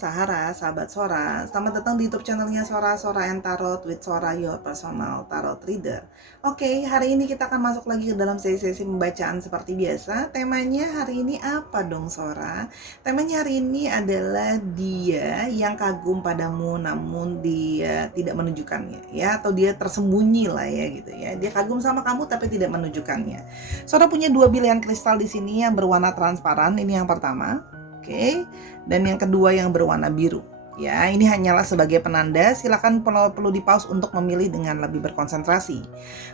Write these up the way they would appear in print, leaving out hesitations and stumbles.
Sahara, sahabat Sora. Selamat datang di YouTube channelnya Sora and Tarot with Sora, your personal tarot reader. Oke, hari ini kita akan masuk lagi ke dalam sesi pembacaan seperti biasa. Temanya hari ini apa dong Sora? Temanya hari ini adalah dia yang kagum padamu namun dia tidak menunjukkannya ya, atau dia tersembunyi lah ya gitu ya. Dia kagum sama kamu tapi tidak menunjukkannya. Sora punya dua pilihan kristal di sini yang berwarna transparan. Ini yang pertama. Oke, dan yang kedua yang berwarna biru. Ya, ini hanyalah sebagai penanda. Silakan perlu di-pause untuk memilih dengan lebih berkonsentrasi.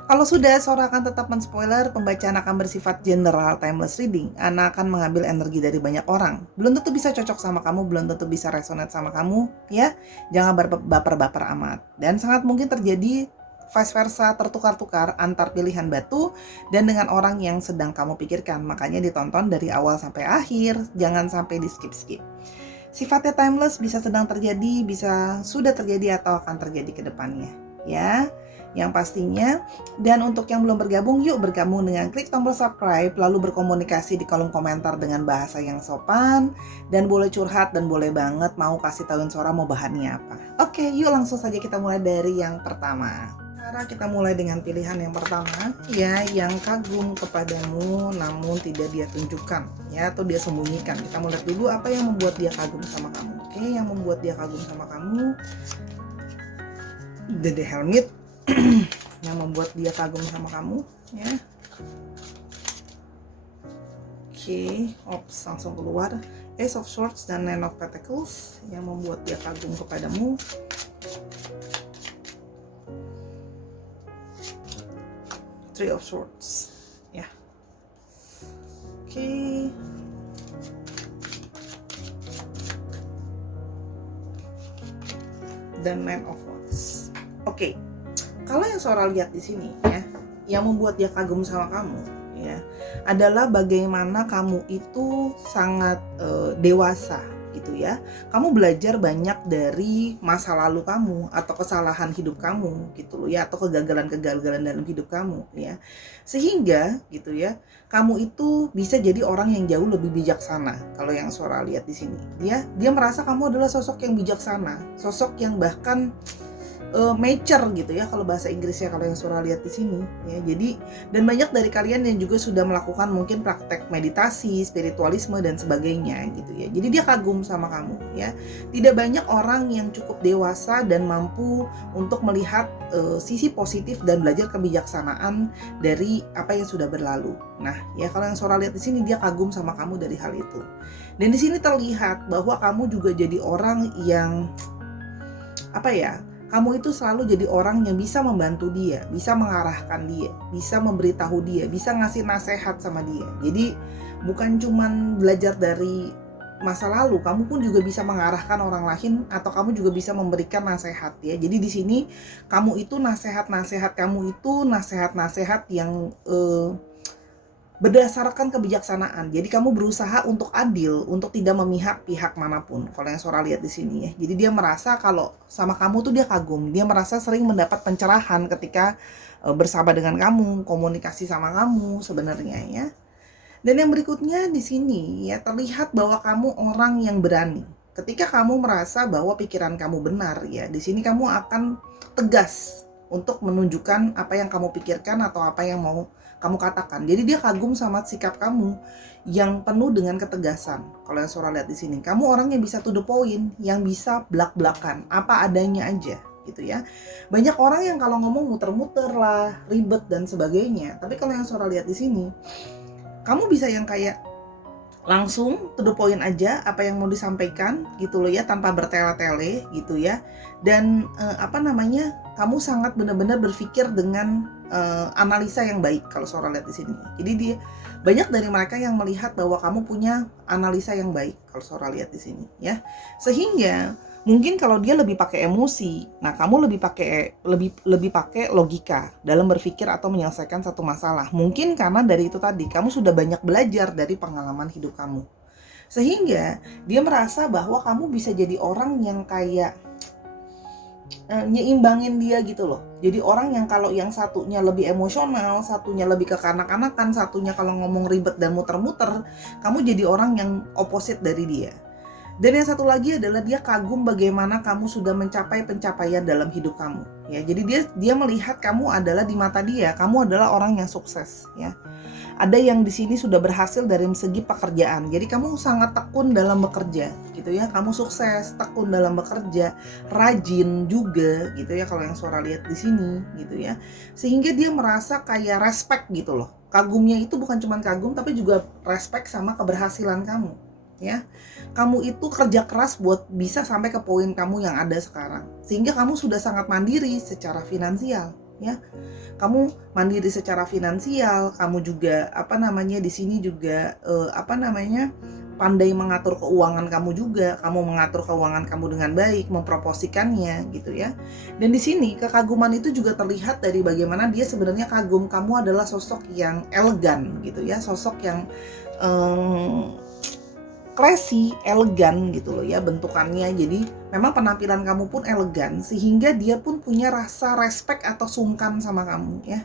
Kalau sudah, Sora akan tetap men-spoiler. Pembacaan akan bersifat general, timeless reading. Ana akan mengambil energi dari banyak orang. Belum tentu bisa cocok sama kamu, belum tentu bisa resonate sama kamu, ya. Jangan baper-baper amat. Dan sangat mungkin terjadi vice versa, tertukar-tukar antar pilihan batu dan dengan orang yang sedang kamu pikirkan. Makanya ditonton dari awal sampai akhir, jangan sampai di skip-skip. Sifatnya timeless, bisa sedang terjadi, bisa sudah terjadi atau akan terjadi ke depannya, ya. Yang pastinya, dan untuk yang belum bergabung, yuk bergabung dengan klik tombol subscribe, lalu berkomunikasi di kolom komentar dengan bahasa yang sopan, dan boleh curhat dan boleh banget mau kasih tahuin Sora mau bahannya apa. Oke, yuk langsung saja kita mulai dari yang pertama. Kita mulai dengan pilihan yang pertama, ya, yang kagum kepadamu namun tidak dia tunjukkan, ya, atau dia sembunyikan. Kita mau lihat dulu apa yang membuat dia kagum sama kamu. Oke, yang membuat dia kagum sama kamu, The Hermit, yang membuat dia kagum sama kamu, ya. Oke, ops, langsung keluar Ace of Swords dan Nine of Pentacles, yang membuat dia kagum kepadamu. Three of Swords, ya. Oke. Dan Nine of Wands. Oke. Kalau yang Sora lihat di sini ya, yang membuat dia kagum sama kamu ya, adalah bagaimana kamu itu sangat dewasa gitu ya. Kamu belajar banyak dari masa lalu kamu atau kesalahan hidup kamu gitu loh ya, atau kegagalan-kegagalan dalam hidup kamu ya. Sehingga gitu ya, kamu itu bisa jadi orang yang jauh lebih bijaksana. Kalau yang Sora lihat di sini, dia merasa kamu adalah sosok yang bijaksana, sosok yang bahkan mature gitu ya kalau bahasa Inggrisnya, kalau yang Sora lihat di sini ya. Jadi, dan banyak dari kalian yang juga sudah melakukan mungkin praktek meditasi, spiritualisme dan sebagainya gitu ya. Jadi dia kagum sama kamu ya. Tidak banyak orang yang cukup dewasa dan mampu untuk melihat sisi positif dan belajar kebijaksanaan dari apa yang sudah berlalu. Nah, ya kalau yang Sora lihat di sini, dia kagum sama kamu dari hal itu. Dan di sini terlihat bahwa kamu juga jadi orang yang apa ya? Kamu itu selalu jadi orang yang bisa membantu dia, bisa mengarahkan dia, bisa memberitahu dia, bisa ngasih nasihat sama dia. Jadi bukan cuman belajar dari masa lalu, kamu pun juga bisa mengarahkan orang lain atau kamu juga bisa memberikan nasihat ya. Jadi di sini kamu itu nasihat-nasihat yang berdasarkan kebijaksanaan. Jadi kamu berusaha untuk adil, untuk tidak memihak pihak manapun. Kalau yang Sora lihat di sini ya. Jadi dia merasa kalau sama kamu tuh dia kagum. Dia merasa sering mendapat pencerahan ketika bersama dengan kamu, komunikasi sama kamu sebenarnya ya. Dan yang berikutnya di sini ya, terlihat bahwa kamu orang yang berani. Ketika kamu merasa bahwa pikiran kamu benar ya, di sini kamu akan tegas untuk menunjukkan apa yang kamu pikirkan atau apa yang mau kamu katakan. Jadi dia kagum sama sikap kamu yang penuh dengan ketegasan. Kalau yang Sora lihat di sini, kamu orang yang bisa to the point, yang bisa blak-blakan, apa adanya aja gitu ya. Banyak orang yang kalau ngomong muter-muter lah, ribet dan sebagainya. Tapi kalau yang Sora lihat di sini, kamu bisa yang kayak langsung to the point aja apa yang mau disampaikan gitu loh ya, tanpa bertele-tele gitu ya. Dan kamu sangat benar-benar berpikir dengan analisa yang baik kalau Sora lihat di sini. Jadi dia banyak dari mereka yang melihat bahwa kamu punya analisa yang baik kalau Sora lihat di sini ya. Sehingga mungkin kalau dia lebih pakai emosi, nah kamu lebih pakai logika dalam berpikir atau menyelesaikan satu masalah. Mungkin karena dari itu tadi, kamu sudah banyak belajar dari pengalaman hidup kamu. Sehingga dia merasa bahwa kamu bisa jadi orang yang kayak nyeimbangin dia gitu loh. Jadi orang yang kalau yang satunya lebih emosional, satunya lebih ke kanak-kanakan, satunya kalau ngomong ribet dan muter-muter, kamu jadi orang yang opposite dari dia. Dan yang satu lagi adalah dia kagum bagaimana kamu sudah mencapai pencapaian dalam hidup kamu. Ya, jadi dia melihat kamu adalah di mata dia, kamu adalah orang yang sukses. Ya, ada yang di sini sudah berhasil dari segi pekerjaan. Jadi kamu sangat tekun dalam bekerja, gitu ya. Kamu sukses, tekun dalam bekerja, rajin juga, gitu ya. Kalau yang Sora lihat di sini, gitu ya. Sehingga dia merasa kayak respect gitu loh. Kagumnya itu bukan cuma kagum, tapi juga respect sama keberhasilan kamu, ya. Kamu itu kerja keras buat bisa sampai ke poin kamu yang ada sekarang. Sehingga kamu sudah sangat mandiri secara finansial, ya. Kamu mandiri secara finansial, kamu juga di sini juga pandai mengatur keuangan kamu juga, kamu mengatur keuangan kamu dengan baik, memproporsikannya gitu ya. Dan di sini kekaguman itu juga terlihat dari bagaimana dia sebenarnya kagum kamu adalah sosok yang elegan gitu ya, sosok yang classy, elegan gitu loh ya bentukannya. Jadi memang penampilan kamu pun elegan sehingga dia pun punya rasa respect atau sungkan sama kamu ya.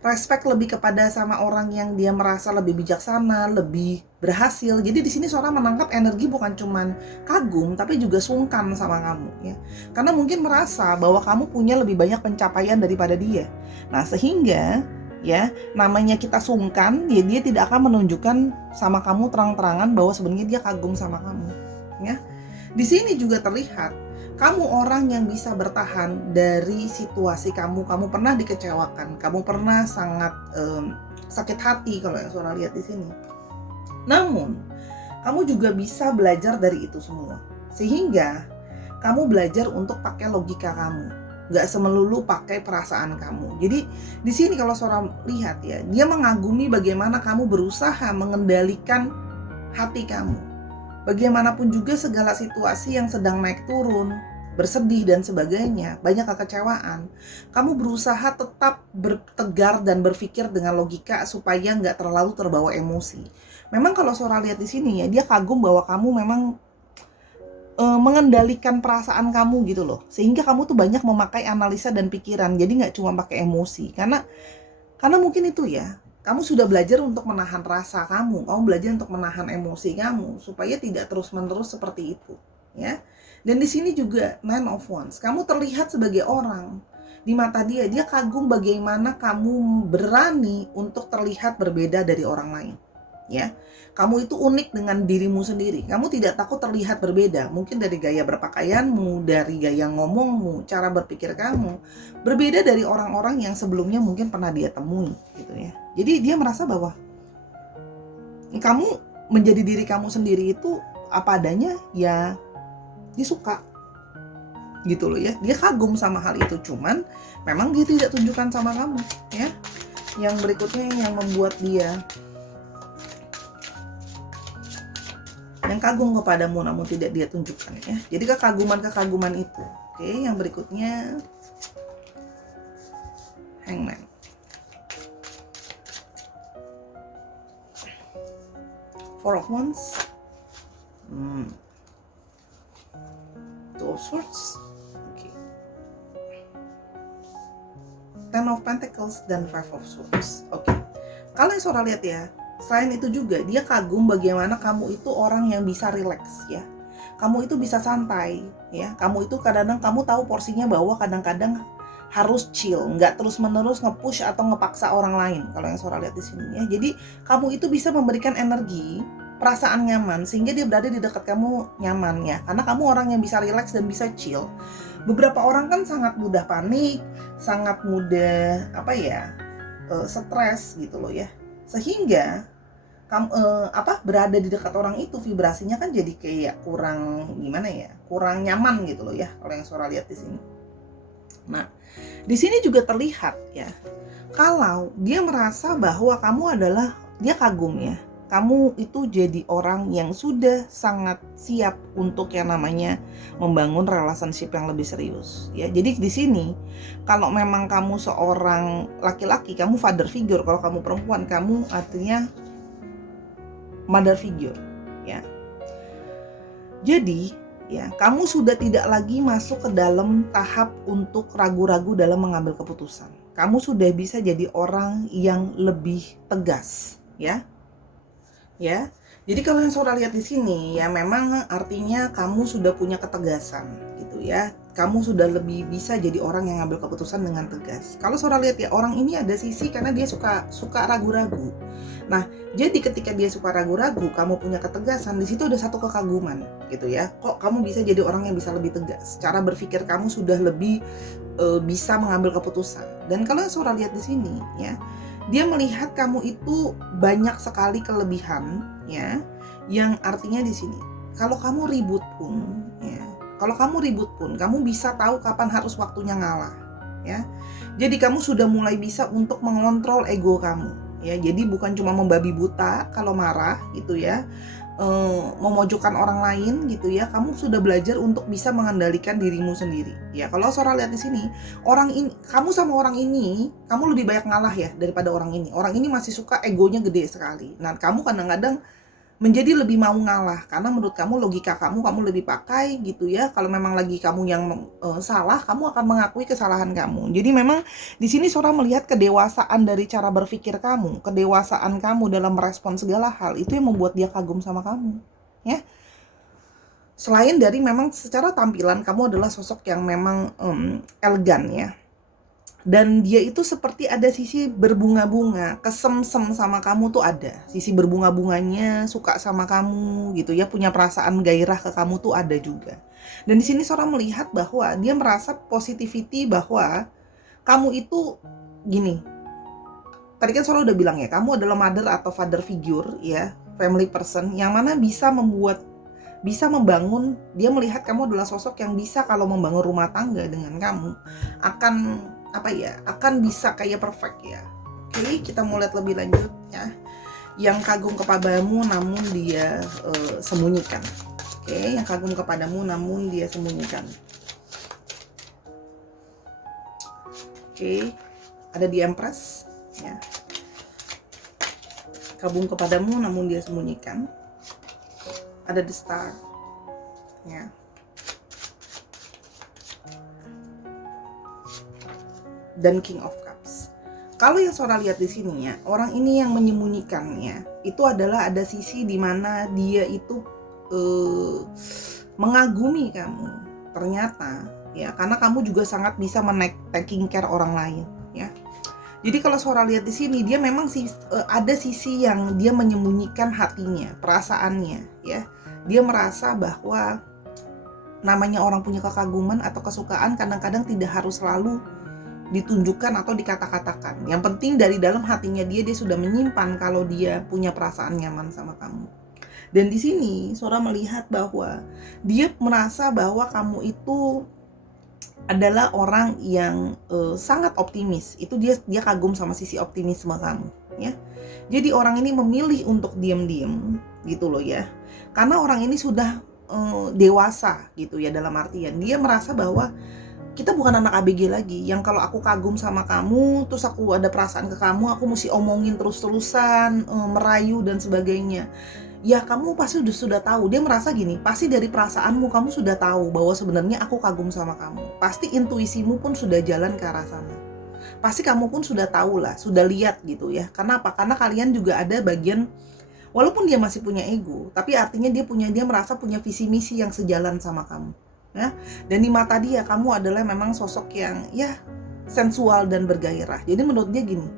Respect lebih kepada sama orang yang dia merasa lebih bijaksana, lebih berhasil. Jadi di sini Sora menangkap energi bukan cuman kagum tapi juga sungkan sama kamu ya. Karena mungkin merasa bahwa kamu punya lebih banyak pencapaian daripada dia. Nah, sehingga ya namanya kita sungkan, ya dia tidak akan menunjukkan sama kamu terang-terangan bahwa sebenarnya dia kagum sama kamu ya. Di sini juga terlihat kamu orang yang bisa bertahan dari situasi kamu pernah dikecewakan, kamu pernah sangat sakit hati kalau yang Sora lihat di sini. Namun kamu juga bisa belajar dari itu semua, sehingga kamu belajar untuk pakai logika kamu, nggak semelulu pakai perasaan kamu. Jadi di sini kalau Sora lihat ya, dia mengagumi bagaimana kamu berusaha mengendalikan hati kamu. Bagaimanapun juga segala situasi yang sedang naik turun, bersedih dan sebagainya, banyak kekecewaan, kamu berusaha tetap bertegar dan berpikir dengan logika supaya nggak terlalu terbawa emosi. Memang kalau Sora lihat di sini ya, dia kagum bahwa kamu memang mengendalikan perasaan kamu gitu loh, sehingga kamu tuh banyak memakai analisa dan pikiran, jadi nggak cuma pakai emosi. Karena mungkin itu ya, kamu sudah belajar untuk menahan rasa kamu belajar untuk menahan emosi kamu supaya tidak terus-menerus seperti itu, ya. Dan di sini juga Nine of Wands, kamu terlihat sebagai orang di mata dia kagum bagaimana kamu berani untuk terlihat berbeda dari orang lain, ya. Kamu itu unik dengan dirimu sendiri. Kamu tidak takut terlihat berbeda. Mungkin dari gaya berpakaianmu, dari gaya ngomongmu, cara berpikir kamu berbeda dari orang-orang yang sebelumnya mungkin pernah dia temui gitu ya. Jadi dia merasa bahwa kamu menjadi diri kamu sendiri itu apa adanya, ya dia suka gitu loh ya. Dia kagum sama hal itu, cuman memang dia tidak tunjukkan sama kamu ya. Yang berikutnya yang membuat dia yang kagum kepadamu namun tidak dia tunjukkan ya. Jadi kekaguman itu. Oke, yang berikutnya Hangman. Four of Wands. Two of Swords. Oke. Ten of Pentacles dan Five of Swords. Oke. Kalau yang Sora lihat ya, selain itu juga dia kagum bagaimana kamu itu orang yang bisa rileks ya. Kamu itu bisa santai ya. Kamu itu kadang-kadang kamu tahu porsinya bahwa kadang-kadang harus chill, nggak terus-menerus nge-push atau ngepaksa orang lain. Kalau yang Sora lihat di sini ya. Jadi kamu itu bisa memberikan energi, perasaan nyaman sehingga dia berada di dekat kamu nyaman ya. Karena kamu orang yang bisa rileks dan bisa chill. Beberapa orang kan sangat mudah panik, sangat mudah stres gitu loh ya. Sehingga berada di dekat orang itu vibrasinya kan jadi kayak kurang nyaman gitu loh ya, kalau yang Sora lihat di sini. Nah, di sini juga terlihat ya, kalau dia merasa bahwa dia kagum ya, kamu itu jadi orang yang sudah sangat siap untuk yang namanya membangun relationship yang lebih serius ya. Jadi di sini kalau memang kamu seorang laki-laki, kamu father figure. Kalau kamu perempuan, kamu artinya mother figure ya. Jadi ya, kamu sudah tidak lagi masuk ke dalam tahap untuk ragu-ragu dalam mengambil keputusan. Kamu sudah bisa jadi orang yang lebih tegas ya. Ya. Jadi kalau yang Sora lihat di sini ya memang artinya kamu sudah punya ketegasan gitu ya. Kamu sudah lebih bisa jadi orang yang ngambil keputusan dengan tegas. Kalau Sora lihat ya orang ini ada sisi karena dia suka ragu-ragu. Nah, jadi ketika dia suka ragu-ragu, kamu punya ketegasan, di situ ada satu kekaguman gitu ya. Kok kamu bisa jadi orang yang bisa lebih tegas? Cara berpikir kamu sudah lebih bisa mengambil keputusan. Dan kalau yang Sora lihat di sini ya, dia melihat kamu itu banyak sekali kelebihan ya, yang artinya di sini kalau kamu ribut pun ya, kalau kamu ribut pun kamu bisa tahu kapan harus waktunya ngalah ya. Jadi kamu sudah mulai bisa untuk mengontrol ego kamu ya. Jadi bukan cuma membabi buta kalau marah gitu ya, memojokkan orang lain gitu ya. Kamu sudah belajar untuk bisa mengendalikan dirimu sendiri ya. Kalau Sora lihat di sini, orang ini, kamu sama orang ini, kamu lebih banyak ngalah ya daripada orang ini. Orang ini masih suka egonya gede sekali. Nah, kamu kadang-kadang menjadi lebih mau ngalah karena menurut kamu logika kamu lebih pakai gitu ya. Kalau memang lagi kamu yang salah, kamu akan mengakui kesalahan kamu. Jadi memang di sini Sora melihat kedewasaan dari cara berpikir kamu, kedewasaan kamu dalam merespon segala hal itu yang membuat dia kagum sama kamu ya. Selain dari memang secara tampilan kamu adalah sosok yang memang elegan ya, dan dia itu seperti ada sisi berbunga-bunga, kesemsem sama kamu tuh ada. Sisi berbunga-bunganya, suka sama kamu gitu ya, punya perasaan gairah ke kamu tuh ada juga. Dan di sini Sora melihat bahwa dia merasa positivity bahwa kamu itu gini. Tadi kan Sora udah bilang ya, kamu adalah mother atau father figure ya, family person yang mana bisa membangun. Dia melihat kamu adalah sosok yang bisa kalau membangun rumah tangga dengan kamu akan akan bisa kayak perfect ya. Oke, kita mau lihat lebih lanjut ya. Yang kagum kepadamu namun dia sembunyikan. Oke, yang kagum kepadamu namun dia sembunyikan. Oke, ada di Empress ya. Kagum kepadamu namun dia sembunyikan. Ada di Star ya. Dan King of Cups. Kalau yang Sora lihat di sini ya, orang ini yang menyembunyikannya itu adalah ada sisi di mana dia itu mengagumi kamu ternyata ya, karena kamu juga sangat bisa taking care orang lain ya. Jadi kalau Sora lihat di sini dia memang ada sisi yang dia menyembunyikan hatinya, perasaannya ya. Dia merasa bahwa namanya orang punya kekaguman atau kesukaan kadang-kadang tidak harus selalu ditunjukkan atau dikata-katakan. Yang penting dari dalam hatinya dia sudah menyimpan kalau dia punya perasaan nyaman sama kamu. Dan di sini Sora melihat bahwa dia merasa bahwa kamu itu adalah orang yang sangat optimis. Itu dia kagum sama sisi optimisme kamu ya. Jadi orang ini memilih untuk diam-diam gitu loh ya. Karena orang ini sudah dewasa gitu ya, dalam artian dia merasa bahwa kita bukan anak ABG lagi yang kalau aku kagum sama kamu terus aku ada perasaan ke kamu aku mesti omongin terus-terusan, merayu dan sebagainya. Ya kamu pasti sudah tahu. Dia merasa gini, pasti dari perasaanmu kamu sudah tahu bahwa sebenarnya aku kagum sama kamu. Pasti intuisimu pun sudah jalan ke arah sana. Pasti kamu pun sudah tahu lah, sudah lihat gitu ya. Karena apa? Karena kalian juga ada bagian, walaupun dia masih punya ego, tapi artinya dia merasa punya visi misi yang sejalan sama kamu ya. Dan di mata dia kamu adalah memang sosok yang ya sensual dan bergairah. Jadi menurut dia gini,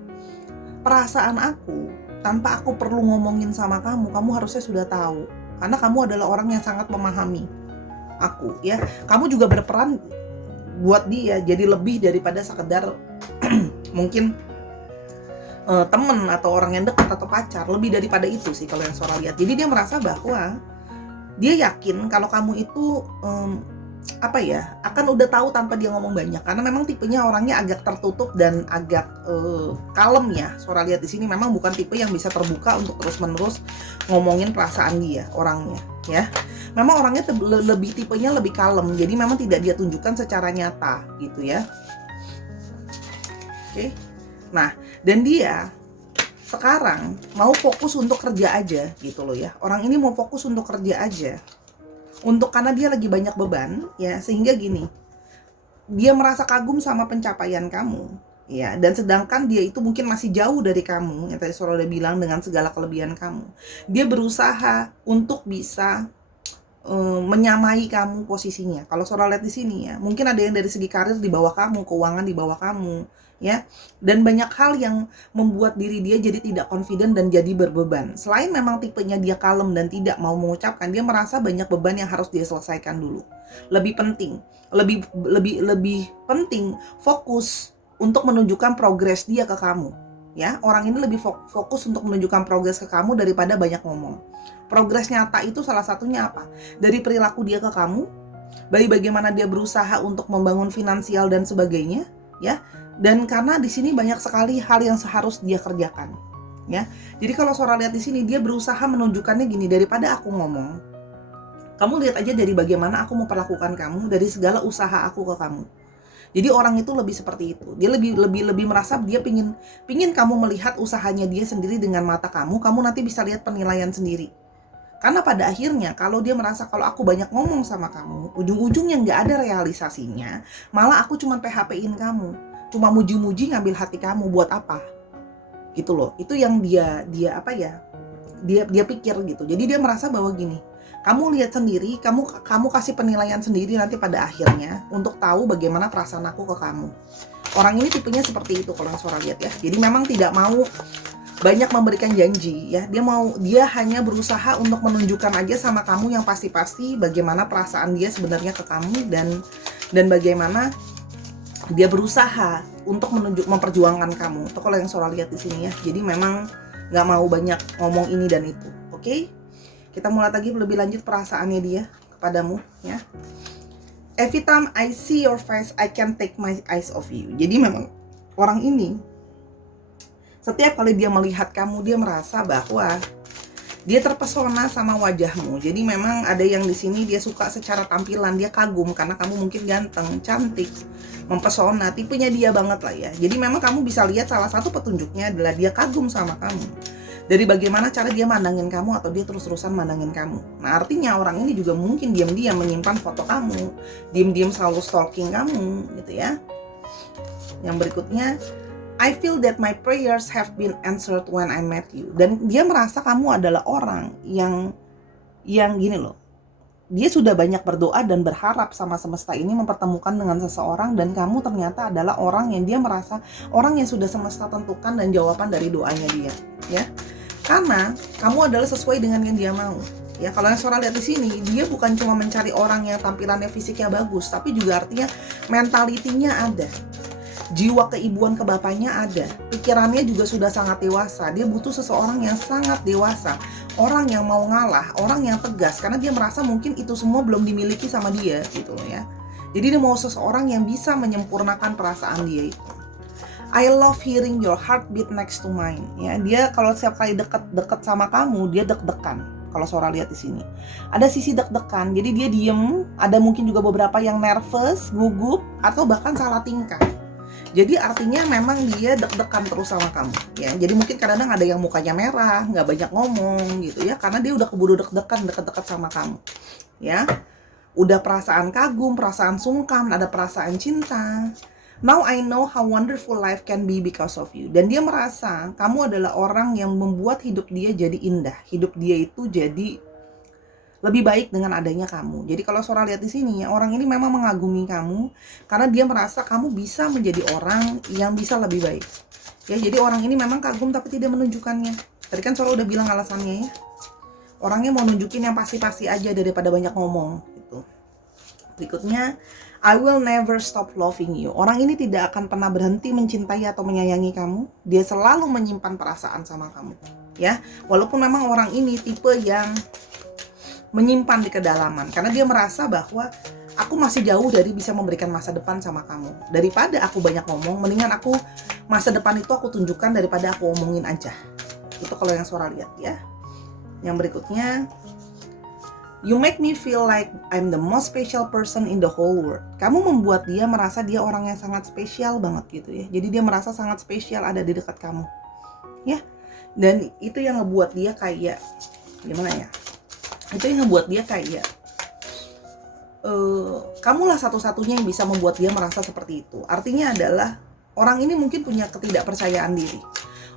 perasaan aku tanpa aku perlu ngomongin sama kamu harusnya sudah tahu. Karena kamu adalah orang yang sangat memahami aku ya. Kamu juga berperan buat dia jadi lebih daripada sekedar mungkin temen atau orang yang dekat atau pacar. Lebih daripada itu sih kalau yang Sora lihat. Jadi dia merasa bahwa dia yakin kalau kamu itu akan udah tahu tanpa dia ngomong banyak. Karena memang tipenya orangnya agak tertutup dan agak kalem ya. Sora lihat di sini memang bukan tipe yang bisa terbuka untuk terus-menerus ngomongin perasaan dia orangnya ya. Memang orangnya tipenya lebih kalem. Jadi memang tidak dia tunjukkan secara nyata gitu ya. Oke. Nah, dan dia sekarang mau fokus untuk kerja aja gitu loh ya. Orang ini mau fokus untuk kerja aja. Karena dia lagi banyak beban ya, sehingga gini, dia merasa kagum sama pencapaian kamu Ya, dan sedangkan dia itu mungkin masih jauh dari kamu, yang tadi Sora udah bilang dengan segala kelebihan kamu. Dia berusaha untuk bisa menyamai kamu posisinya. Kalau Sora lihat di sini ya, mungkin ada yang dari segi karir di bawah kamu, keuangan di bawah kamu, ya. Dan banyak hal yang membuat diri dia jadi tidak confident dan jadi berbeban. Selain memang tipenya dia kalem dan tidak mau mengucapkan, dia merasa banyak beban yang harus dia selesaikan dulu. Lebih penting, lebih penting fokus untuk menunjukkan progres dia ke kamu. Ya, orang ini lebih fokus untuk menunjukkan progres ke kamu daripada banyak ngomong. Progres nyata itu salah satunya apa? Dari perilaku dia ke kamu, dari bagaimana dia berusaha untuk membangun finansial dan sebagainya, ya. Dan karena di sini banyak sekali hal yang harus dia kerjakan, ya. Jadi kalau Sora lihat di sini, dia berusaha menunjukkannya gini, daripada aku ngomong, kamu lihat aja dari bagaimana aku memperlakukan kamu, dari segala usaha aku ke kamu. Jadi orang itu lebih seperti itu. Dia lebih merasa dia pingin kamu melihat usahanya dia sendiri dengan mata kamu nanti bisa lihat penilaian sendiri. Karena pada akhirnya kalau dia merasa kalau aku banyak ngomong sama kamu, ujung-ujungnya nggak ada realisasinya, malah aku cuma PHP-in kamu, cuma muji-muji ngambil hati kamu buat apa? Gitu loh. Itu yang dia apa ya? Dia pikir gitu. Jadi dia merasa bahwa gini, kamu lihat sendiri, kamu kasih penilaian sendiri nanti pada akhirnya untuk tahu bagaimana perasaan aku ke kamu. Orang ini tipenya seperti itu kalau yang Sora lihat ya. Jadi memang tidak mau banyak memberikan janji ya. Dia hanya berusaha untuk menunjukkan aja sama kamu yang pasti-pasti bagaimana perasaan dia sebenarnya ke kamu dan bagaimana dia berusaha untuk memperjuangkan kamu. Itu kalau yang Sora lihat di sini ya. Jadi memang nggak mau banyak ngomong ini dan itu. Oke? Kita mulai lagi lebih lanjut perasaannya dia kepadamu ya. Every time I see your face, I can't take my eyes off you. Jadi memang orang ini setiap kali dia melihat kamu, dia merasa bahwa dia terpesona sama wajahmu. Jadi memang ada yang di sini dia suka secara tampilan, dia kagum karena kamu mungkin ganteng, cantik, mempesona, tipenya dia banget lah ya. Jadi memang kamu bisa lihat salah satu petunjuknya adalah dia kagum sama kamu. Dari bagaimana cara dia mandangin kamu atau dia terus-terusan mandangin kamu. Nah artinya orang ini juga mungkin diam-diam menyimpan foto kamu, diam-diam selalu stalking kamu gitu ya. Yang berikutnya, I feel that my prayers have been answered when I met you. Dan dia merasa kamu adalah orang yang gini loh. Dia sudah banyak berdoa dan berharap sama semesta ini mempertemukan dengan seseorang, dan kamu ternyata adalah orang yang dia merasa orang yang sudah semesta tentukan dan jawaban dari doanya dia, ya. Karena kamu adalah sesuai dengan yang dia mau. Ya, kalau yang Sora lihat di sini, dia bukan cuma mencari orang yang tampilannya fisiknya bagus, tapi juga artinya mentalitinya ada. Jiwa keibuan kebapaknya ada, pikirannya juga sudah sangat dewasa. Dia butuh seseorang yang sangat dewasa, orang yang mau ngalah, orang yang tegas, karena dia merasa mungkin itu semua belum dimiliki sama dia gitu loh ya. Jadi dia mau seseorang yang bisa menyempurnakan perasaan dia itu. I love hearing your heartbeat next to mine. Ya, dia kalau setiap kali deket sama kamu, dia deg-degan. Kalau Sora lihat di sini, ada sisi deg-degan. Jadi dia diem, ada mungkin juga beberapa yang nervous, gugup, atau bahkan salah tingkah. Jadi artinya memang dia deg-degan terus sama kamu ya. Jadi mungkin kadang-kadang ada yang mukanya merah, nggak banyak ngomong gitu ya, karena dia udah keburu deg-degan deket-deket sama kamu ya. Udah perasaan kagum, perasaan sungkan, ada perasaan cinta. Now I know how wonderful life can be because of you. Dan dia merasa kamu adalah orang yang membuat hidup dia jadi indah. Hidup dia itu jadi lebih baik dengan adanya kamu. Jadi kalau Sora lihat di sini, orang ini memang mengagumi kamu karena dia merasa kamu bisa menjadi orang yang bisa lebih baik. Ya, jadi orang ini memang kagum tapi tidak menunjukkannya. Tadi kan Sora udah bilang alasannya ya. Orangnya mau nunjukin yang pasti-pasti aja daripada banyak ngomong gitu. Berikutnya, I will never stop loving you. Orang ini tidak akan pernah berhenti mencintai atau menyayangi kamu. Dia selalu menyimpan perasaan sama kamu. Ya, walaupun memang orang ini tipe yang menyimpan di kedalaman, karena dia merasa bahwa aku masih jauh dari bisa memberikan masa depan sama kamu. Daripada aku banyak ngomong, mendingan aku masa depan itu aku tunjukkan daripada aku omongin aja. Itu kalau yang Sora lihat ya. Yang berikutnya, you make me feel like I'm the most special person in the whole world. Kamu membuat dia merasa dia orang yang sangat spesial banget gitu ya. Jadi dia merasa sangat spesial ada di dekat kamu. Ya. Dan itu yang ngebuat dia kayak gimana ya? Itu yang ngebuat dia kayak kamulah satu-satunya yang bisa membuat dia merasa seperti itu. Artinya adalah Orang ini mungkin punya ketidakpercayaan diri.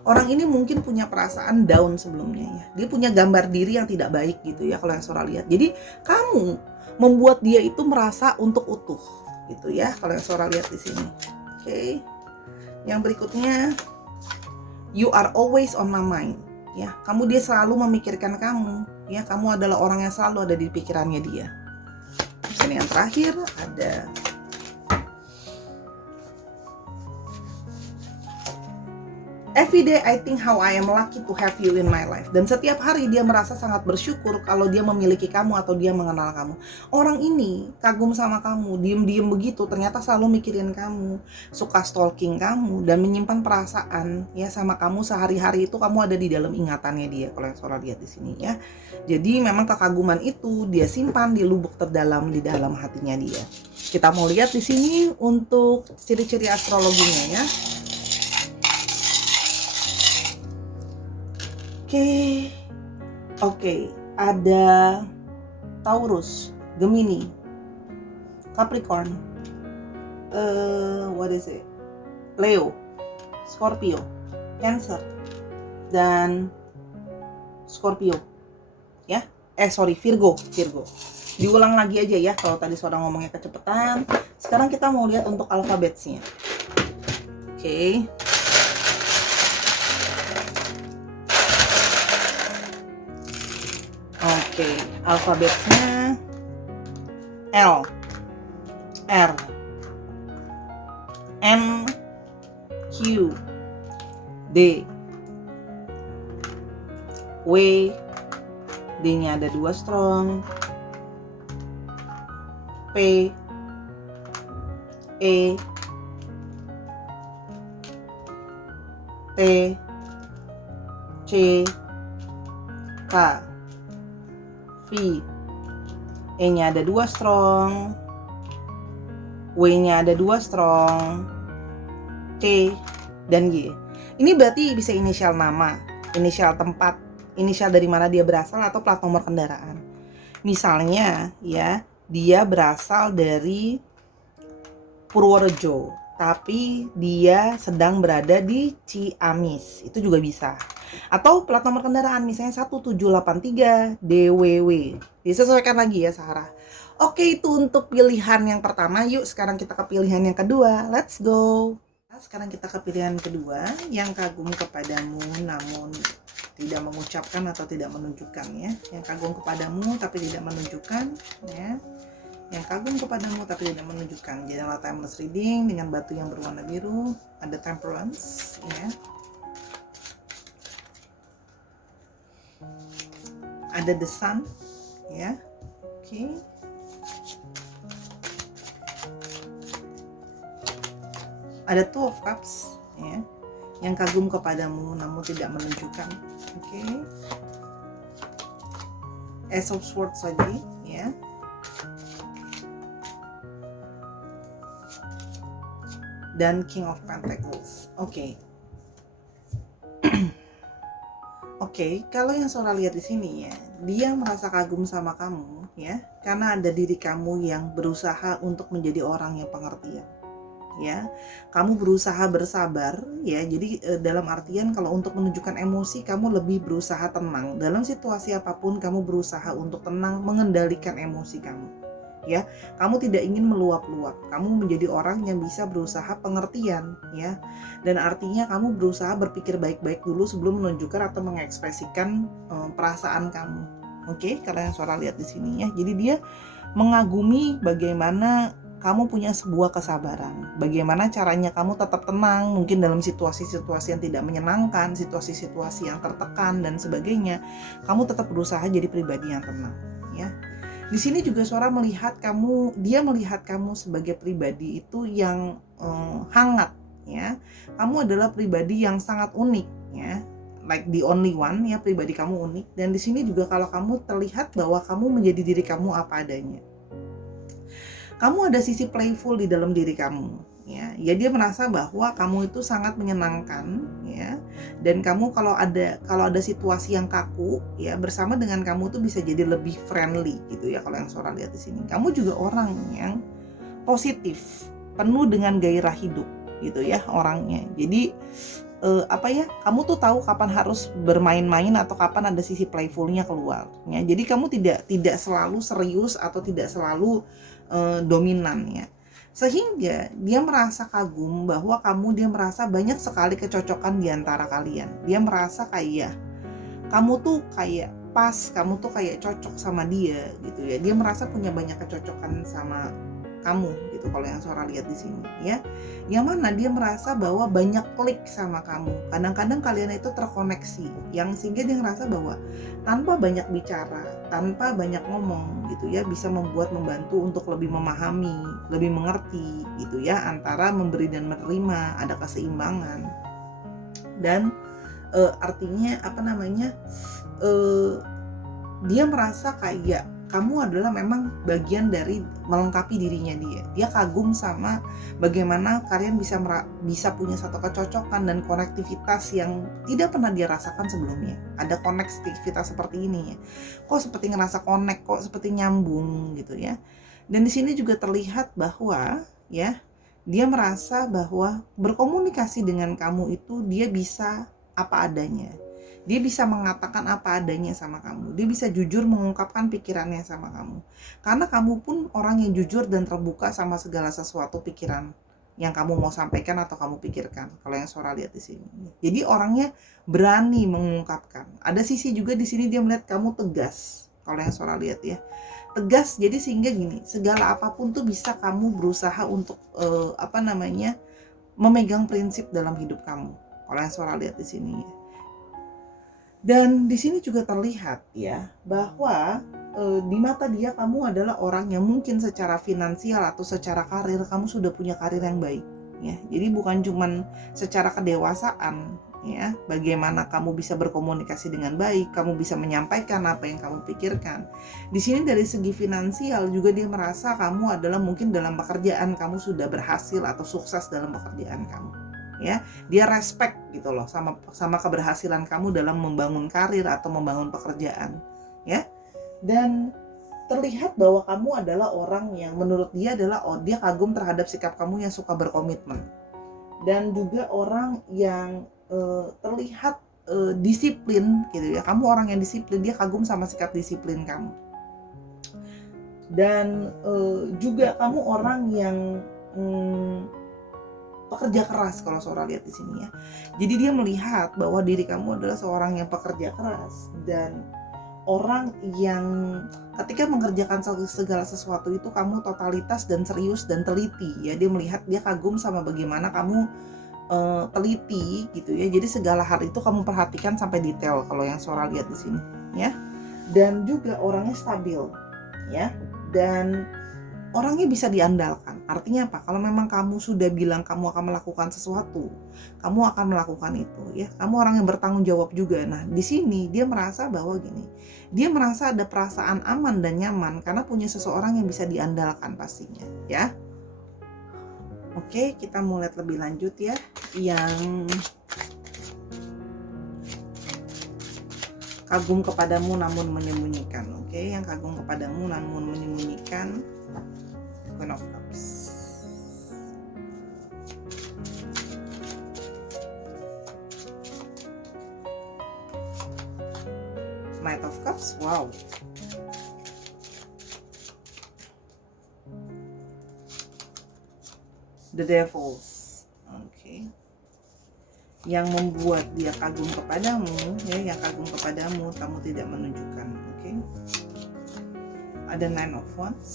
Orang ini mungkin punya perasaan down sebelumnya ya. Dia punya gambar diri yang tidak baik gitu ya kalau yang Sora lihat. Jadi kamu membuat dia itu merasa untuk utuh gitu ya kalau yang Sora lihat di sini. Oke. Yang berikutnya, you are always on my mind. Ya, dia selalu memikirkan kamu. Ya, kamu adalah orang yang selalu ada di pikirannya dia. Terus ini yang terakhir ada every day I think how I am lucky to have you in my life. Dan setiap hari dia merasa sangat bersyukur kalau dia memiliki kamu atau dia mengenal kamu. Orang ini kagum sama kamu, diem-diem begitu, ternyata selalu mikirin kamu, suka stalking kamu, dan menyimpan perasaan ya sama kamu sehari-hari itu kamu ada di dalam ingatannya dia. Kalau yang Sora lihat di sini ya. Jadi memang kekaguman itu dia simpan di lubuk terdalam di dalam hatinya dia. Kita mau lihat di sini untuk ciri-ciri astrologinya ya. Oke, ada Taurus, Gemini, Capricorn, Leo, Scorpio, Cancer, dan Scorpio, ya. Virgo. Diulang lagi aja ya, kalau tadi Sora ngomongnya kecepatan. Sekarang kita mau lihat untuk alfabetnya. Oke. Alfabetnya L, R, M, Q, D, W, D-nya ada 2 strong, P, E, T, C, K, V, E-nya ada 2 strong, W-nya ada 2 strong, C, dan Y. Ini berarti bisa inisial nama, inisial tempat, inisial dari mana dia berasal, atau plat nomor kendaraan. Misalnya ya, dia berasal dari Purworejo, tapi dia sedang berada di Ciamis, itu juga bisa. Atau plat nomor kendaraan misalnya 1783 DWW. Disesuaikan lagi ya Sarah. Oke, itu untuk pilihan yang pertama. Yuk sekarang kita ke pilihan yang kedua. Let's go. Sekarang kita ke pilihan kedua, yang kagum kepadamu namun tidak mengucapkan atau tidak menunjukkan ya. Yang kagum kepadamu tapi tidak menunjukkan ya. Yang kagum kepadamu tapi tidak menunjukkan. Jadilah timeless reading dengan batu yang berwarna biru. Ada temperance ya. Ada the sun ya. Oke. Ada two of cups ya. Yang kagum kepadamu namun tidak menunjukkan. Oke. Ace of swords lagi ya. Dan king of pentacles. Oke. Oke, kalau yang Sora lihat di sini ya, dia merasa kagum sama kamu ya, karena ada diri kamu yang berusaha untuk menjadi orang yang pengertian. Ya, kamu berusaha bersabar ya. Jadi dalam artian kalau untuk menunjukkan emosi, kamu lebih berusaha tenang. Dalam situasi apapun kamu berusaha untuk tenang, mengendalikan emosi kamu. Ya, kamu tidak ingin meluap-luap. Kamu menjadi orang yang bisa berusaha pengertian ya. Dan artinya kamu berusaha berpikir baik-baik dulu sebelum menunjukkan atau mengekspresikan perasaan kamu. Oke, karena yang Sora lihat di sini ya. Jadi dia mengagumi bagaimana kamu punya sebuah kesabaran. Bagaimana caranya kamu tetap tenang mungkin dalam situasi-situasi yang tidak menyenangkan, situasi-situasi yang tertekan dan sebagainya. Kamu tetap berusaha jadi pribadi yang tenang ya. Di sini juga Sora melihat dia melihat kamu sebagai pribadi itu yang hangat ya. Kamu adalah pribadi yang sangat unik ya. Like the only one ya, pribadi kamu unik. Dan di sini juga kalau kamu terlihat bahwa kamu menjadi diri kamu apa adanya. Kamu ada sisi playful di dalam diri kamu ya. Ya dia merasa bahwa kamu itu sangat menyenangkan ya. Dan kamu kalau ada situasi yang kaku ya, bersama dengan kamu tuh bisa jadi lebih friendly gitu ya kalau yang Sora lihat di sini. Kamu juga orang yang positif, penuh dengan gairah hidup gitu ya orangnya. Jadi kamu tuh tahu kapan harus bermain-main atau kapan ada sisi playfulnya keluar ya. Jadi kamu tidak selalu serius atau tidak selalu dominan ya. Sehingga dia merasa kagum bahwa dia merasa banyak sekali kecocokan di antara kalian. Dia merasa kayak kamu tuh kayak pas, kamu tuh kayak cocok sama dia gitu ya. Dia merasa punya banyak kecocokan sama kamu gitu kalau yang Sora lihat di sini ya. Yang mana dia merasa bahwa banyak klik sama kamu. Kadang-kadang kalian itu terkoneksi yang sehingga dia ngerasa bahwa tanpa banyak bicara, tanpa banyak ngomong gitu ya, bisa membantu untuk lebih memahami, lebih mengerti gitu ya, antara memberi dan menerima, ada keseimbangan. Dan artinya dia merasa kayak kamu adalah memang bagian dari melengkapi dirinya dia. Dia kagum sama bagaimana kalian bisa punya satu kecocokan dan konektivitas yang tidak pernah dia rasakan sebelumnya. Ada konektivitas seperti ini ya. Kok seperti ngerasa connect, kok seperti nyambung gitu ya. Dan di sini juga terlihat bahwa ya, dia merasa bahwa berkomunikasi dengan kamu itu dia bisa apa adanya. Dia bisa mengatakan apa adanya sama kamu. Dia bisa jujur mengungkapkan pikirannya sama kamu. Karena kamu pun orang yang jujur dan terbuka sama segala sesuatu pikiran yang kamu mau sampaikan atau kamu pikirkan. Kalau yang Sora lihat di sini. Jadi orangnya berani mengungkapkan. Ada sisi juga di sini dia melihat kamu tegas. Kalau yang Sora lihat ya. Tegas, jadi sehingga gini, segala apapun tuh bisa kamu berusaha untuk memegang prinsip dalam hidup kamu. Kalau yang Sora lihat di sini ya. Dan di sini juga terlihat ya bahwa di mata dia kamu adalah orang yang mungkin secara finansial atau secara karir kamu sudah punya karir yang baik ya. Jadi bukan cuman secara kedewasaan ya, bagaimana kamu bisa berkomunikasi dengan baik, kamu bisa menyampaikan apa yang kamu pikirkan. Di sini dari segi finansial juga dia merasa kamu adalah mungkin dalam pekerjaan kamu sudah berhasil atau sukses dalam pekerjaan kamu. Ya, dia respect gitu loh sama keberhasilan kamu dalam membangun karir atau membangun pekerjaan ya. Dan terlihat bahwa kamu adalah orang yang menurut dia dia kagum terhadap sikap kamu yang suka berkomitmen, dan juga orang yang terlihat disiplin gitu ya. Kamu orang yang disiplin, dia kagum sama sikap disiplin kamu. Dan juga kamu orang yang pekerja keras kalau Sora lihat di sini ya. Jadi dia melihat bahwa diri kamu adalah seorang yang pekerja keras dan orang yang ketika mengerjakan segala sesuatu itu kamu totalitas dan serius dan teliti ya. Dia melihat, dia kagum sama bagaimana kamu teliti gitu ya. Jadi segala hal itu kamu perhatikan sampai detail kalau yang Sora lihat di sini ya. Dan juga orangnya stabil ya. Dan orangnya bisa diandalkan. Artinya apa? Kalau memang kamu sudah bilang kamu akan melakukan sesuatu, kamu akan melakukan itu ya. Kamu orang yang bertanggung jawab juga. Nah, di sini dia merasa bahwa gini. Dia merasa ada perasaan aman dan nyaman karena punya seseorang yang bisa diandalkan pastinya, ya. Oke, kita mau lihat lebih lanjut ya. Yang kagum kepadamu namun menyembunyikan. Oke, yang kagum kepadamu namun menyembunyikan. Queen of Cups. Knight of Cups. Wow. The Devils. Oke. Yang membuat dia kagum kepadamu, ya, yang kagum kepadamu, kamu tidak menunjukkan. Oke. Ada Nine of Wands.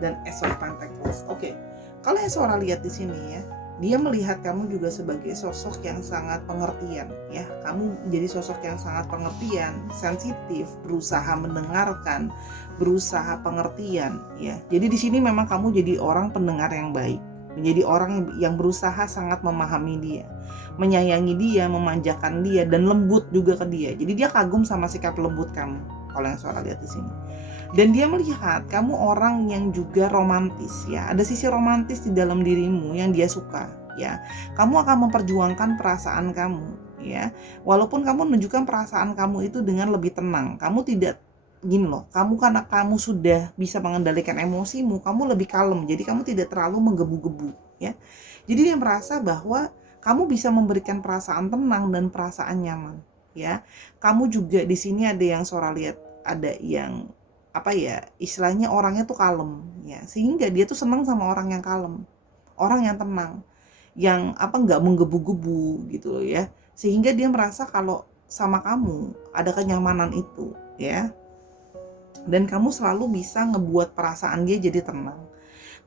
Dan Ace of Pentacles. Oke. Kalau yang Sora lihat di sini ya, dia melihat kamu juga sebagai sosok yang sangat pengertian ya. Kamu menjadi sosok yang sangat pengertian, sensitif, berusaha mendengarkan, berusaha pengertian ya. Jadi di sini memang kamu jadi orang pendengar yang baik, menjadi orang yang berusaha sangat memahami dia, menyayangi dia, memanjakan dia, dan lembut juga ke dia. Jadi dia kagum sama sikap lembut kamu kalau yang Sora lihat di sini. Dan dia melihat kamu orang yang juga romantis ya. Ada sisi romantis di dalam dirimu yang dia suka ya. Kamu akan memperjuangkan perasaan kamu ya. Walaupun kamu menunjukkan perasaan kamu itu dengan lebih tenang. Kamu tidak gini loh, karena kamu sudah bisa mengendalikan emosimu, kamu lebih kalem, jadi kamu tidak terlalu menggebu-gebu ya. Jadi dia merasa bahwa kamu bisa memberikan perasaan tenang dan perasaan nyaman ya. Kamu juga di sini ada yang Sora lihat, ada yang apa ya, istilahnya orangnya tuh kalem ya, sehingga dia tuh senang sama orang yang kalem, orang yang tenang, yang apa, nggak menggebu-gebu gitu loh ya, sehingga dia merasa kalau sama kamu ada kenyamanan itu ya, dan kamu selalu bisa ngebuat perasaan dia jadi tenang.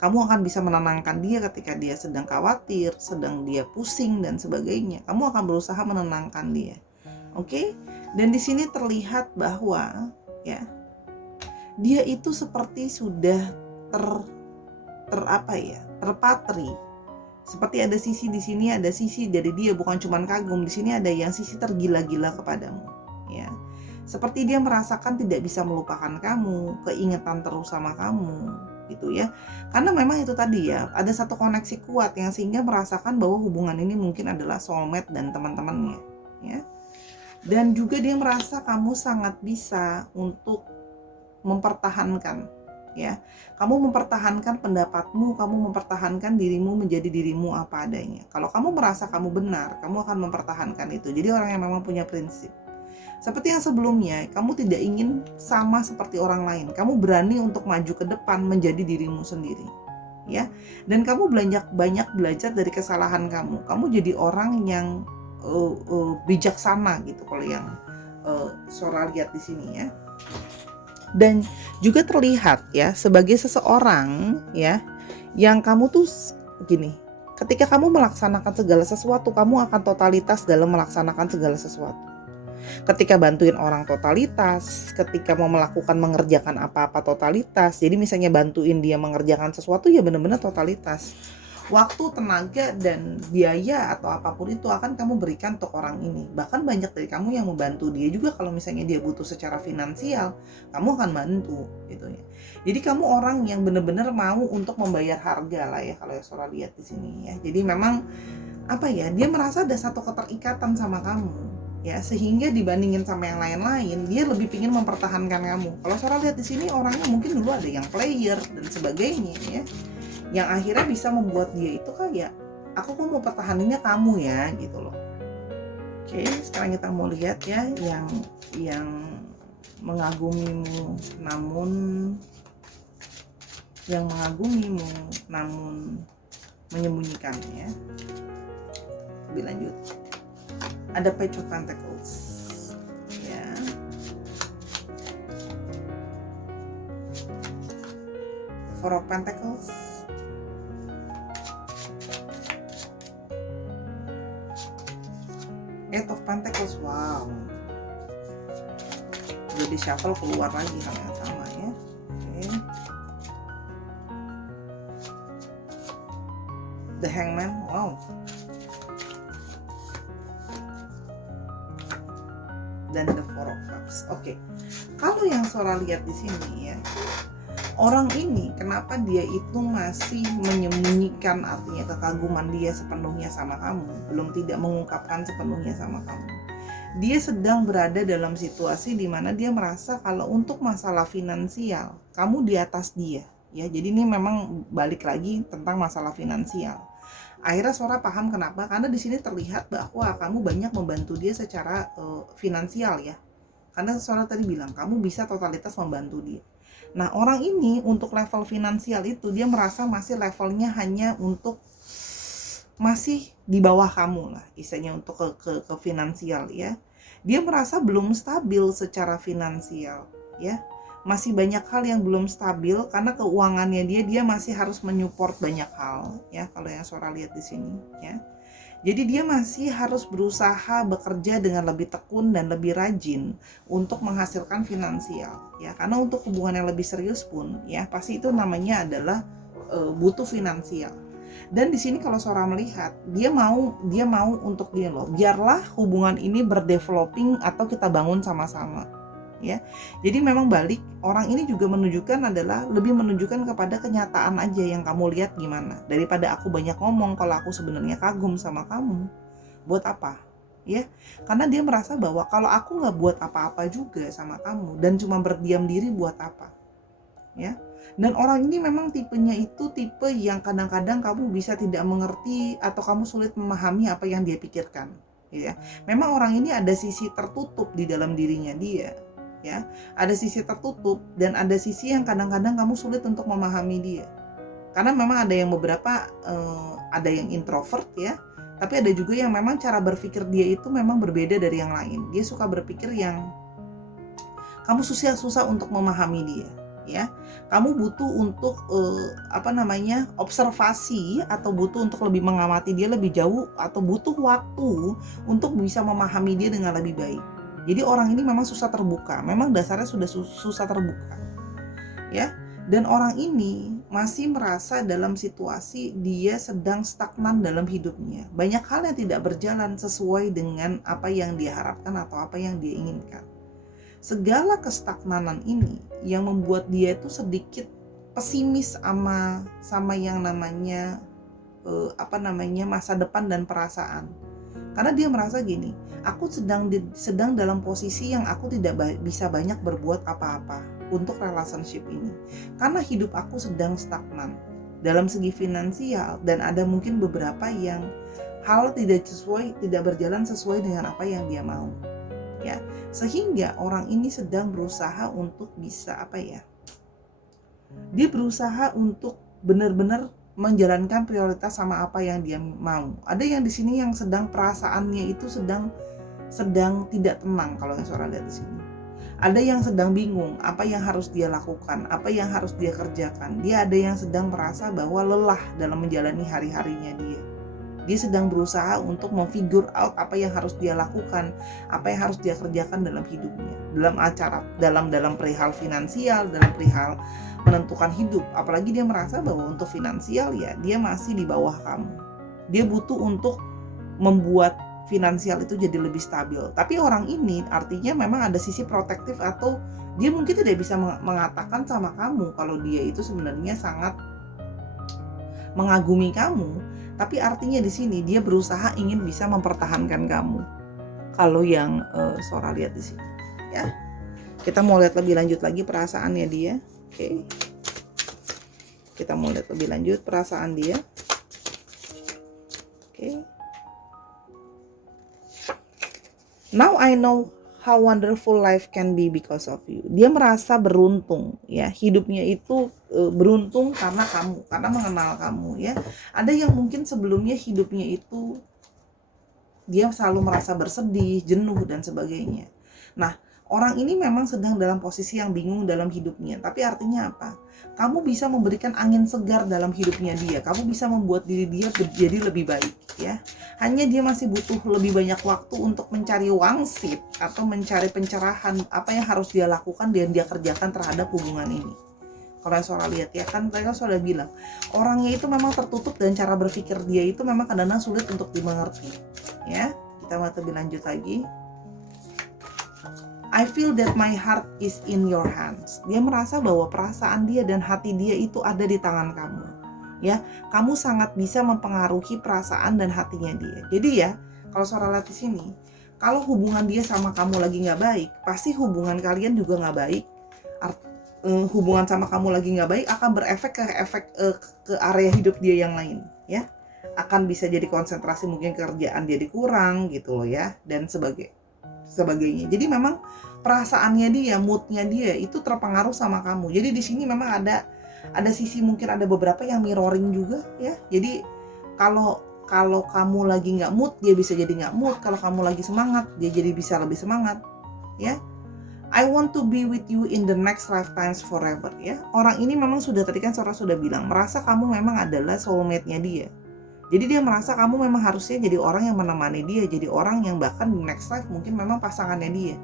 Kamu akan bisa menenangkan dia ketika dia sedang khawatir, sedang dia pusing dan sebagainya. Kamu akan berusaha menenangkan dia. Oke? Dan di sini terlihat bahwa ya, dia itu seperti sudah terpatri. Seperti ada sisi di sini, ada sisi dari dia, bukan cuma kagum. Di sini ada yang sisi tergila-gila kepadamu, ya. Seperti dia merasakan tidak bisa melupakan kamu, keingetan terus sama kamu, gitu ya. Karena memang itu tadi ya, ada satu koneksi kuat yang sehingga merasakan bahwa hubungan ini mungkin adalah soulmate dan teman-temannya, ya. Dan juga dia merasa kamu sangat bisa untuk mempertahankan, ya. Kamu mempertahankan pendapatmu, kamu mempertahankan dirimu menjadi dirimu apa adanya. Kalau kamu merasa kamu benar, kamu akan mempertahankan itu. Jadi orang yang memang punya prinsip. Seperti yang sebelumnya, kamu tidak ingin sama seperti orang lain. Kamu berani untuk maju ke depan menjadi dirimu sendiri, ya. Dan kamu banyak belajar dari kesalahan kamu. Kamu jadi orang yang bijaksana gitu kalau yang Sora lihat di sini ya. Dan juga terlihat ya sebagai seseorang ya yang kamu tuh gini, ketika kamu melaksanakan segala sesuatu, kamu akan totalitas dalam melaksanakan segala sesuatu. Ketika bantuin orang totalitas, ketika mau mengerjakan apa-apa totalitas. Jadi misalnya bantuin dia mengerjakan sesuatu ya benar-benar totalitas. Waktu, tenaga, dan biaya atau apapun itu akan kamu berikan untuk orang ini. Bahkan banyak dari kamu yang membantu dia juga kalau misalnya dia butuh secara finansial, kamu akan bantu gitu ya. Jadi kamu orang yang benar-benar mau untuk membayar harga lah ya kalau Sora lihat di sini ya. Jadi memang apa ya, dia merasa ada satu keterikatan sama kamu ya, sehingga dibandingin sama yang lain-lain dia lebih ingin mempertahankan kamu. Kalau Sora lihat di sini orangnya mungkin dulu ada yang player dan sebagainya ya, yang akhirnya bisa membuat dia itu kayak aku mau pertahaninnya kamu ya gitu loh. Oke, sekarang kita mau lihat ya yang mengagumimu namun menyembunyikan ya. Lebih lanjut, ada Page of Pentacles ya, Four of Pentacles, Eight of Pentacles. Wow, udah di shuffle keluar lagi hal yang sama ya. Oke. The Hangman. Wow. Dan the Four of Cups. Oke. Kalau yang Sora lihat di sini ya, orang ini kenapa dia itu masih menyembunyikan artinya kekaguman dia sepenuhnya sama kamu, belum tidak mengungkapkan sepenuhnya sama kamu. Dia sedang berada dalam situasi di mana dia merasa kalau untuk masalah finansial, kamu di atas dia ya. Jadi ini memang balik lagi tentang masalah finansial. Akhirnya Sora paham kenapa, karena di sini terlihat bahwa kamu banyak membantu dia secara finansial ya. Karena Sora tadi bilang kamu bisa totalitas membantu dia. Nah, orang ini untuk level finansial itu dia merasa masih levelnya hanya untuk masih di bawah kamu lah, istilahnya untuk ke finansial ya. Dia merasa belum stabil secara finansial ya. Masih banyak hal yang belum stabil karena keuangannya dia masih harus menyupport banyak hal ya kalau yang Sora lihat di sini ya. Jadi dia masih harus berusaha bekerja dengan lebih tekun dan lebih rajin untuk menghasilkan finansial ya. Karena untuk hubungan yang lebih serius pun ya pasti itu namanya adalah butuh finansial. Dan di sini kalau Sora melihat dia mau untuk dia loh, biarlah hubungan ini berdeveloping atau kita bangun sama-sama. Ya, jadi memang balik orang ini juga menunjukkan adalah lebih menunjukkan kepada kenyataan aja yang kamu lihat gimana, daripada aku banyak ngomong kalau aku sebenarnya kagum sama kamu. Buat apa? ya. Karena dia merasa bahwa kalau aku nggak buat apa-apa juga sama kamu dan cuma berdiam diri buat apa, ya. Dan orang ini memang tipenya itu tipe yang kadang-kadang kamu bisa tidak mengerti atau kamu sulit memahami apa yang dia pikirkan, ya. Memang orang ini ada sisi tertutup di dalam dirinya dia, ya. Ada sisi tertutup dan ada sisi yang kadang-kadang kamu sulit untuk memahami dia. Karena memang ada yang beberapa ada yang introvert, ya. Tapi ada juga yang memang cara berpikir dia itu memang berbeda dari yang lain. Dia suka berpikir yang kamu susah untuk memahami dia, ya. Kamu butuh untuk observasi atau butuh untuk lebih mengamati dia lebih jauh atau butuh waktu untuk bisa memahami dia dengan lebih baik. Jadi orang ini memang susah terbuka, memang dasarnya sudah susah terbuka, ya. Dan orang ini masih merasa dalam situasi dia sedang stagnan dalam hidupnya. Banyak hal yang tidak berjalan sesuai dengan apa yang dia harapkan atau apa yang dia inginkan. Segala kestagnanan ini yang membuat dia itu sedikit pesimis sama yang namanya masa depan dan perasaan. Karena dia merasa gini, aku sedang dalam posisi yang aku tidak bisa banyak berbuat apa-apa untuk relationship ini. Karena hidup aku sedang stagnan dalam segi finansial dan ada mungkin beberapa yang hal tidak berjalan sesuai dengan apa yang dia mau. Ya, sehingga orang ini sedang berusaha untuk bisa dia berusaha untuk benar-benar menjalankan prioritas sama apa yang dia mau. Ada yang di sini yang sedang perasaannya itu sedang tidak tenang kalau yang Sora lihat di sini. Ada yang sedang bingung apa yang harus dia lakukan, apa yang harus dia kerjakan. Dia ada yang sedang merasa bahwa lelah dalam menjalani hari-harinya dia. Dia sedang berusaha untuk memfigure out apa yang harus dia lakukan, apa yang harus dia kerjakan dalam hidupnya, dalam perihal finansial, dalam perihal menentukan hidup. Apalagi dia merasa bahwa untuk finansial ya dia masih di bawah kamu. Dia butuh untuk membuat finansial itu jadi lebih stabil. Tapi orang ini artinya memang ada sisi protektif atau dia mungkin tidak bisa mengatakan sama kamu kalau dia itu sebenarnya sangat mengagumi kamu. Tapi artinya di sini dia berusaha ingin bisa mempertahankan kamu. Kalau yang Sora lihat di sini, ya. Kita mau lihat lebih lanjut lagi perasaannya dia. Oke. Kita mau lihat lebih lanjut perasaan dia. Oke. Now I know how wonderful life can be because of you. Dia merasa beruntung, ya. Hidupnya itu beruntung karena kamu, karena mengenal kamu, ya. Ada yang mungkin sebelumnya hidupnya itu dia selalu merasa bersedih, jenuh dan sebagainya. Nah, orang ini memang sedang dalam posisi yang bingung dalam hidupnya. Tapi artinya apa? Kamu bisa memberikan angin segar dalam hidupnya dia. Kamu bisa membuat diri dia menjadi lebih baik, ya. Hanya dia masih butuh lebih banyak waktu untuk mencari wangsit atau mencari pencerahan apa yang harus dia lakukan dan dia kerjakan terhadap hubungan ini. Kalau yang Sora lihat, ya kan mereka sudah bilang orangnya itu memang tertutup dan cara berpikir dia itu memang kadang-kadang sulit untuk dimengerti, ya. Kita mau lebih lanjut lagi. I feel that my heart is in your hands. Dia merasa bahwa perasaan dia dan hati dia itu ada di tangan kamu, ya. Kamu sangat bisa mempengaruhi perasaan dan hatinya dia. Jadi ya, kalau Sora lihat di sini, kalau hubungan dia sama kamu lagi nggak baik, pasti hubungan kalian juga nggak baik. Hubungan sama kamu lagi nggak baik akan berefek ke area hidup dia yang lain, ya. Akan bisa jadi konsentrasi mungkin kerjaan jadi kurang gitu loh, ya, dan sebagainya. Jadi memang perasaannya dia, moodnya dia itu terpengaruh sama kamu. Jadi di sini memang ada sisi mungkin ada beberapa yang mirroring juga, ya. Jadi kalau kamu lagi nggak mood, dia bisa jadi nggak mood. Kalau kamu lagi semangat, dia jadi bisa lebih semangat, ya. I want to be with you in the next lifetimes forever, ya. Orang ini memang tadi kan Sora sudah bilang, merasa kamu memang adalah soulmate-nya dia. Jadi dia merasa kamu memang harusnya jadi orang yang menemani dia, jadi orang yang bahkan di next life mungkin memang pasangannya dia.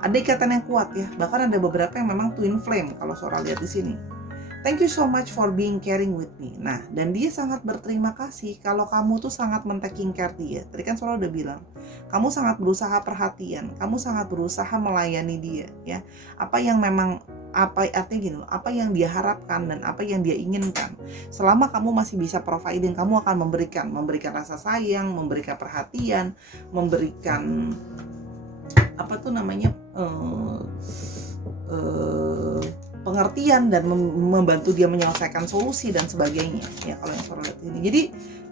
Ada ikatan yang kuat, ya. Bahkan ada beberapa yang memang twin flame kalau Sora lihat di sini. Thank you so much for being caring with me. Nah, dan dia sangat berterima kasih kalau kamu tuh sangat men-taking care dia. Tadi kan Sora udah bilang, kamu sangat berusaha perhatian, kamu sangat berusaha melayani dia, ya. Apa yang memang artinya gini loh, apa yang dia harapkan dan apa yang dia inginkan. Selama kamu masih bisa providing, kamu akan memberikan rasa sayang, memberikan perhatian, memberikan apa tuh namanya pengertian dan membantu dia menyelesaikan solusi dan sebagainya ya kalau yang Sora lihat ini. Jadi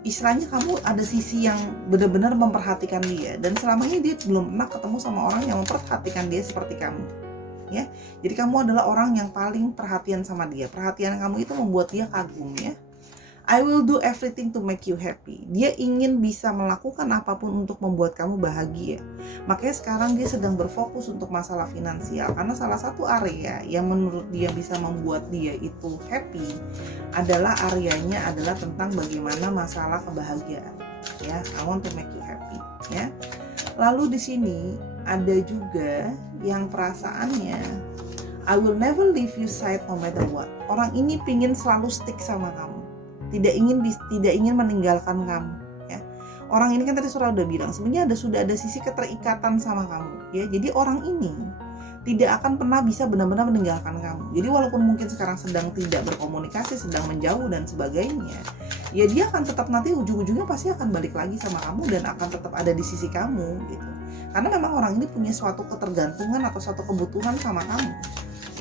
istilahnya kamu ada sisi yang benar-benar memperhatikan dia, dan selama ini dia belum pernah ketemu sama orang yang memperhatikan dia seperti kamu ya. Jadi kamu adalah orang yang paling perhatian sama dia. Perhatian kamu itu membuat dia kagum ya. I will do everything to make you happy. Dia ingin bisa melakukan apapun untuk membuat kamu bahagia. Makanya sekarang dia sedang berfokus untuk masalah finansial, karena salah satu area yang menurut dia bisa membuat dia itu happy adalah areanya adalah tentang bagaimana masalah kebahagiaan. Ya, I want to make you happy. Ya. Lalu di sini ada juga yang perasaannya I will never leave you side no matter what. Orang ini pingin selalu stick sama kamu. Tidak ingin meninggalkan kamu ya. Orang ini kan tadi Sora udah bilang sebenarnya sudah ada sisi keterikatan sama kamu ya. Jadi orang ini tidak akan pernah bisa benar-benar meninggalkan kamu. Jadi walaupun mungkin sekarang sedang tidak berkomunikasi, sedang menjauh dan sebagainya, ya dia akan tetap nanti ujung-ujungnya pasti akan balik lagi sama kamu dan akan tetap ada di sisi kamu gitu. Karena memang orang ini punya suatu ketergantungan atau suatu kebutuhan sama kamu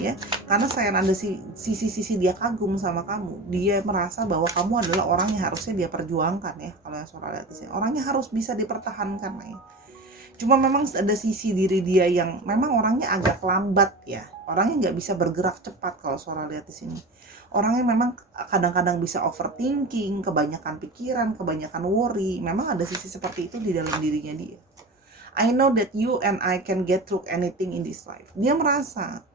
ya. Karena selain ada sisi-sisi dia kagum sama kamu, dia merasa bahwa kamu adalah orang yang harusnya dia perjuangkan ya. Kalau yang Sora lihat di sini, orangnya harus bisa dipertahankan ya. Cuma memang ada sisi diri dia yang memang orangnya agak lambat ya. Orangnya nggak bisa bergerak cepat kalau Sora lihat di sini. Orangnya memang kadang-kadang bisa overthinking, kebanyakan pikiran, kebanyakan worry. Memang ada sisi seperti itu di dalam dirinya dia. I know that you and I can get through anything in this life. Dia merasa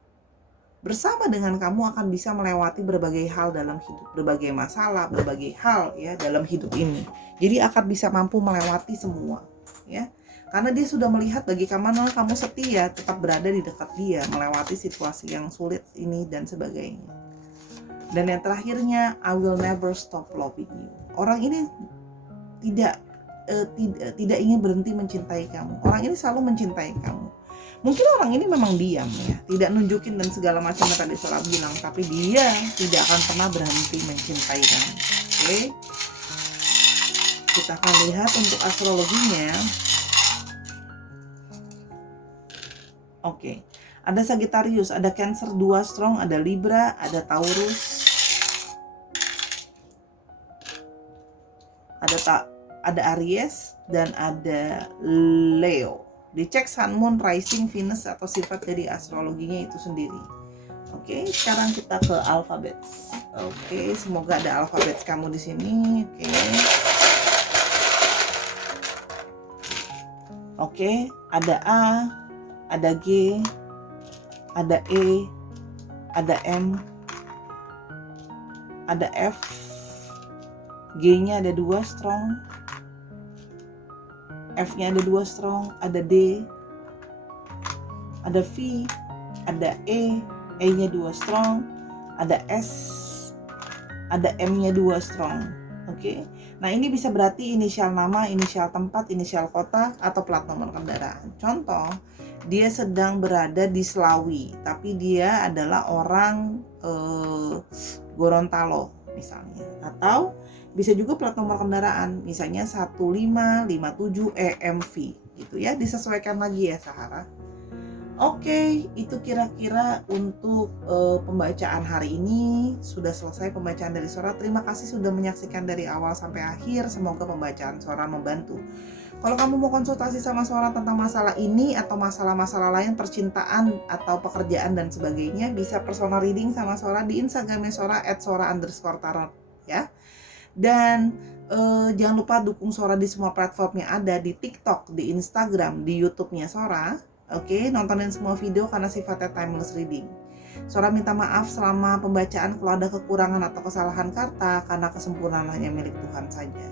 bersama dengan kamu akan bisa melewati berbagai hal dalam hidup, berbagai masalah, berbagai hal ya dalam hidup ini. Jadi akan bisa mampu melewati semua ya. Karena dia sudah melihat bagaimana kamu setia, tetap berada di dekat dia, melewati situasi yang sulit ini dan sebagainya. Dan yang terakhirnya, I will never stop loving you. Orang ini tidak ingin berhenti mencintai kamu. Orang ini selalu mencintai kamu. Mungkin orang ini memang diam ya, tidak nunjukin dan segala macam yang tadi Sora bilang, tapi dia tidak akan pernah berhenti mencintai kamu. Oke. Kita akan lihat untuk astrologinya. Oke. Ada Sagittarius, ada Cancer 2 strong, ada Libra, ada Taurus. Ada Aries dan ada Leo. Dicek Sun, Moon, Rising, Venus atau sifat dari astrologinya itu sendiri. Oke, sekarang kita ke alfabet. Oke, semoga ada alfabet kamu di sini. Oke, ada A, ada G, ada E, ada M, ada F, G-nya ada 2 strong, F-nya ada 2 strong, ada D, ada V, ada E, E-nya 2 strong, ada S, ada M-nya 2 strong. Oke. Nah, ini bisa berarti inisial nama, inisial tempat, inisial kota, atau plat nomor kendaraan. Contoh, dia sedang berada di Slawi, tapi dia adalah orang Gorontalo misalnya. Atau bisa juga plat nomor kendaraan, misalnya 1557 EMV gitu ya, disesuaikan lagi ya Sahara. Oke, itu kira-kira untuk pembacaan hari ini. Sudah selesai pembacaan dari Sora. Terima kasih sudah menyaksikan dari awal sampai akhir. Semoga pembacaan Sora membantu. Kalau kamu mau konsultasi sama Sora tentang masalah ini atau masalah-masalah lain, percintaan atau pekerjaan dan sebagainya, bisa personal reading sama Sora di Instagramnya Sora @sora_tarot ya. Dan jangan lupa dukung Sora di semua platform yang ada, di TikTok, di Instagram, di YouTube-nya Sora. Oke, nontonin semua video karena sifatnya timeless reading. Sora minta maaf selama pembacaan kalau ada kekurangan atau kesalahan kata, karena kesempurnaan hanya milik Tuhan saja.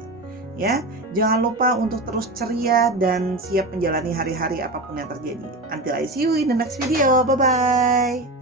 Ya, jangan lupa untuk terus ceria dan siap menjalani hari-hari apapun yang terjadi. Until I see you in the next video. Bye-bye.